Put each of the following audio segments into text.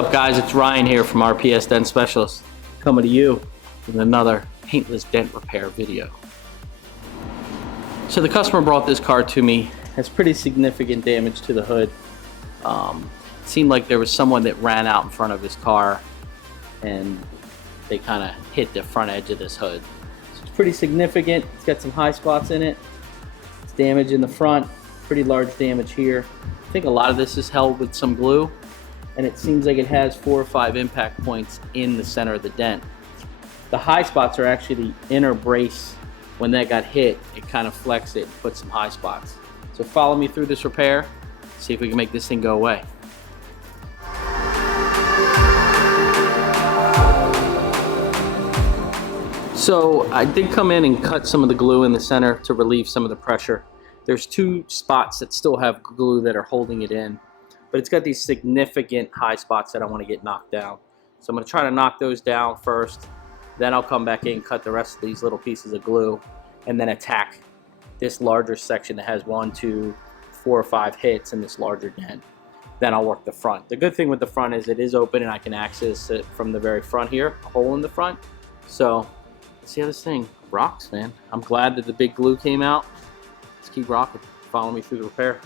What's up guys, it's Ryan here from RPS Dent Specialist, coming to you with another paintless dent repair video. So the customer brought this car to me, has pretty significant damage to the hood. It seemed like there was someone that ran out in front of his car and they kind of hit the front edge of this hood. So it's pretty significant. It's got some high spots in it. It's damage in the front, pretty large damage here. I think a lot of this is held with some glue, and it seems like it has 4 or 5 impact points in the center of the dent. The high spots are actually the inner brace. When that got hit, it kind of flexed it and put some high spots. So follow me through this repair, see if we can make this thing go away. So I did come in and cut some of the glue in the center to relieve some of the pressure. There's 2 spots that still have glue that are holding it in, but it's got these significant high spots that I want to get knocked down. So I'm going to try to knock those down first, then I'll come back in, cut the rest of these little pieces of glue, and then attack this larger section that has 1, 2, 4 or 5 hits in this larger dent. Then I'll work the front. The good thing with the front is it is open and I can access it from the very front here, a hole in the front. So let's see how this thing rocks, man. I'm glad that the big glue came out. Let's keep rocking. Follow me through the repair.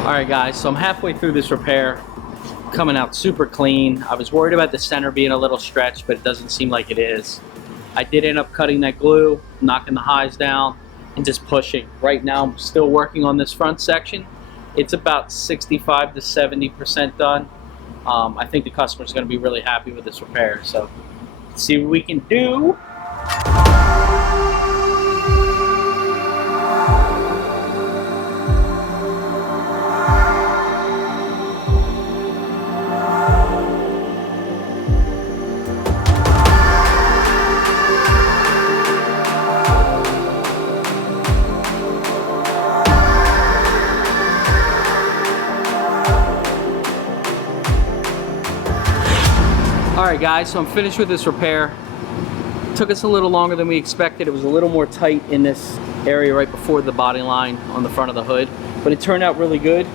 Alright guys, so I'm halfway through this repair, coming out super clean. I was worried about the center being a little stretched, but it doesn't seem like it is. I did end up cutting that glue, knocking the highs down, and just pushing. Right now I'm still working on this front section. It's about 65 to 70% done. I think the customer's going to be really happy with this repair, so let's see what we can do. Alright guys, so I'm finished with this repair. It took us a little longer than we expected. It was a little more tight in this area right before the body line on the front of the hood, but it turned out really good.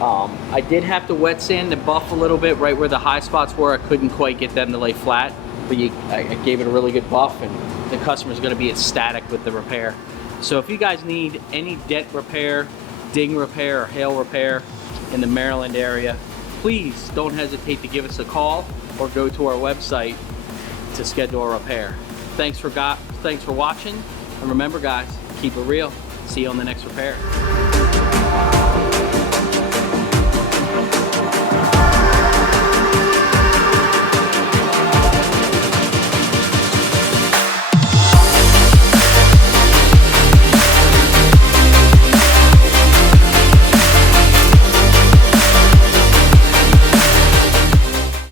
I did have to wet sand and buff a little bit right where the high spots were. I couldn't quite get them to lay flat, but I gave it a really good buff, and the customer's going to be ecstatic with the repair. So if you guys need any dent repair, ding repair, or hail repair in the Maryland area, please don't hesitate to give us a call or go to our website to schedule a repair. Thanks for watching, and remember guys, keep it real. See you on the next repair.